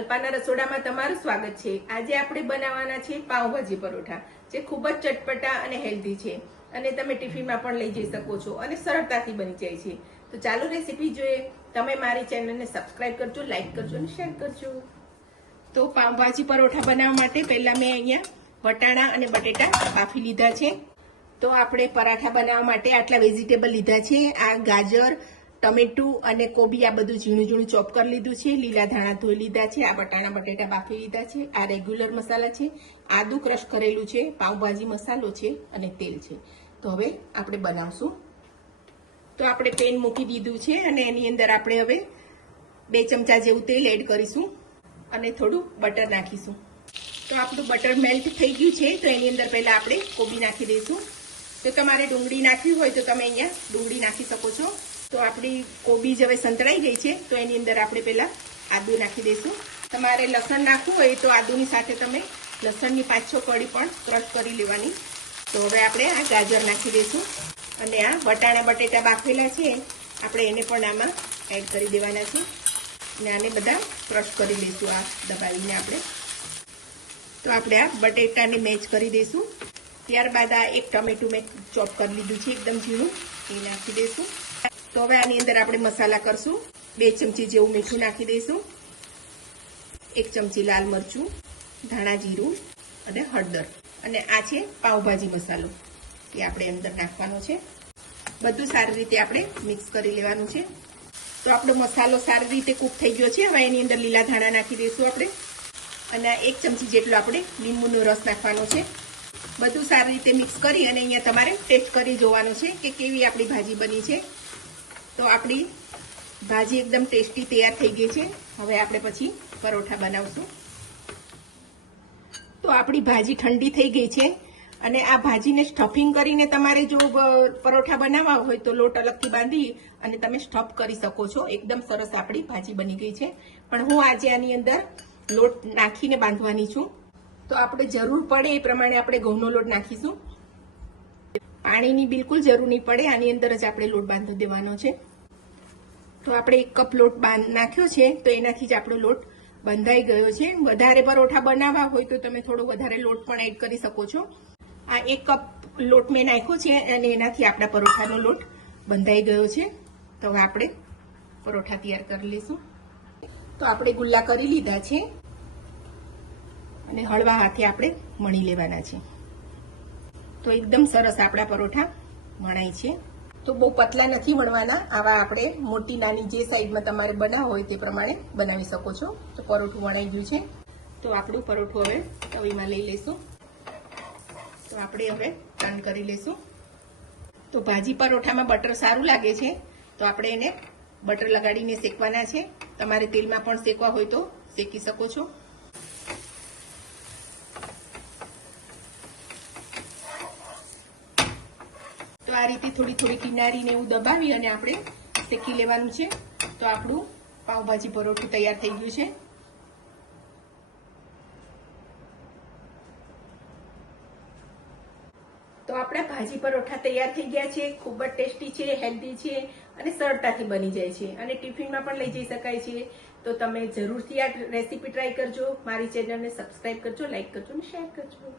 કલ્પાના રસોડામાં તમારું સ્વાગત છે। આજે આપણે બનાવવાના છે પાવભાજી પરોઠા, જે ખૂબ જ ચટપટા અને હેલ્ધી છે અને તમે ટિફિનમાં પણ લઈ જઈ શકો છો અને સરળતાથી બની જાય છે। તો ચાલો રેસીપી જોઈએ। તમે મારી ચેનલને સબસ્ક્રાઇબ કરજો, લાઈક કરજો અને શેર કરજો। તો પાવભાજી પરોઠા બનાવવા માટે પહેલા મેં અહીંયા વટાણા અને બટેટા બાફી લીધા છે। તો આપણે પરાઠા બનાવવા માટે આટલા વેજીટેબલ લીધા છે। આ ગાજર, ટમેટું અને કોબી આ બધું ઝીણું ઝીણું ચોપ કરી લીધું છે। લીલા ધાણા ધોઈ લીધા છે। આ બટાણા બટેટા બાફી લીધા છે। આ રેગ્યુલર મસાલા છે। આદુ ક્રશ કરેલું છે। પાવભાજી મસાલો છે અને તેલ છે। તો હવે આપણે બનાવશું। તો આપણે પેન મૂકી દીધું છે અને એની અંદર આપણે હવે 2 ચમચા જેવું તેલ એડ કરીશું અને થોડું બટર નાખીશું। તો આપણું બટર મેલ્ટ થઈ ગયું છે। તો એની અંદર પહેલા આપણે કોબી નાખી દઈશું। તો તમારે ડુંગળી નાખવી હોય તો તમે અહીંયા ડુંગળી નાખી શકો છો। તો આપણી કોબી હવે સંતળાઈ ગઈ છે। તો એની અંદર આપણે પહેલા આદુ નાખી દઈશું। તમારે લસણ નાખવું હોય તો આદુની સાથે તમે લસણની 5-6 કળી પણ ક્રશ કરી લેવાની। તો હવે આપણે આ ગાજર નાખી દઈશું અને આ વટાણા બટેટા બાફેલા છે આપણે એને પણ આમાં એડ કરી દેવાના છે અને આને બધા ક્રશ કરી લઈશું આ દબાવીને આપણે। તો આપણે આ બટેટાને મેચ કરી દઈશું। ત્યારબાદ આ એક ટમેટું મેં ચોપ કરી લીધું છે એકદમ ઝીણું, એ નાખી દઈશું। તો હવે આની અંદર આપણે મસાલા કરશું। 2 ચમચી જેવું મીઠું નાખી દઈશું, 1 ચમચી લાલ મરચું, ધાણા જીરું અને હળદર, અને આ છે પાવભાજી મસાલો, એ આપણે અંદર નાખવાનો છે। બધું સારી રીતે આપણે મિક્સ કરી લેવાનું છે। તો આપણો મસાલો સારી રીતે કૂક થઈ ગયો છે। હવે એની અંદર લીલા ધાણા નાખી દઈશું આપણે અને 1 ચમચી જેટલો આપણે લીંબુનો રસ નાખવાનો છે। બધું સારી રીતે મિક્સ કરી અને અહીંયા તમારે ટેસ્ટ કરી જોવાનું છે કે કેવી આપણી ભાજી બની છે। તો આપણી ભાજી એકદમ ટેસ્ટી તૈયાર થઈ ગઈ છે। હવે આપણે પછી પરોઠા બનાવશું। તો આપણી ભાજી ઠંડી થઈ ગઈ છે અને આ ભાજીને સ્ટફિંગ કરીને તમારે જો પરોઠા બનાવવા હોય તો લોટ અલગથી બાંધી અને તમે સ્ટફ કરી શકો છો। એકદમ સરસ આપણી ભાજી બની ગઈ છે, પણ હું આજે આની અંદર લોટ નાખીને બાંધવાની છું। તો આપણે જરૂર પડે એ પ્રમાણે આપણે ઘઉંનો લોટ નાખીશું। પાણીની બિલકુલ જરૂર નહીં પડે, આની અંદર જ આપણે લોટ બાંધી દેવાનો છે। તો આપણે 1 કપ લોટ નાખ્યો છે, તો એનાથી જ આપણો લોટ બંધાઈ ગયો છે। વધારે પરોઠા બનાવવા હોય તો તમે થોડો વધારે લોટ પણ એડ કરી શકો છો। આ 1 કપ લોટ મેં નાખ્યો છે અને એનાથી આપણા પરોઠાનો લોટ બંધાઈ ગયો છે। તો હવે આપણે પરોઠા તૈયાર કરી લઈશું। તો આપણે ગુલ્લા કરી લીધા છે અને હળવા હાથે આપણે વણી લેવાના છે। તો એકદમ સરસ આપણા પરોઠા વણાય છે। તો બહુ પતલા નથી વણવાના, આવા આપણે મોટી નાની જે સાઈઝમાં તમારે બનાવવો હોય તે પ્રમાણે બનાવી શકો છો। તો પરોઠું વણાઈ ગયું છે। તો આપણું પરોઠું હવે તવીમાં લઈ લઈશું। તો આપણે હવે ટર્ન કરી લઈશું। તો ભાજી પરોઠામાં બટર સારું લાગે છે, તો આપણે એને બટર લગાડીને શેકવાના છે। તમારે તેલમાં પણ શેકવા હોય તો શેકી શકો છો। તો આ રીતે થોડી થોડી કિનારીને એવું દબાવી અને આપણે શેકી લેવાનું છે। તો આપણું પાવભાજી પરોઠું તૈયાર થઈ ગયું છે। તો આપણા ભાજી પરોઠા તૈયાર થઈ ગયા છે। ખૂબ જ ટેસ્ટી છે, હેલ્ધી છે અને સરળતાથી બની જાય છે અને ટિફિનમાં પણ લઈ જઈ શકાય છે। તો તમે જરૂરથી આ રેસીપી ટ્રાય કરજો। મારી ચેનલને સબસ્ક્રાઇબ કરજો, લાઈક કરજો અને શેર કરજો।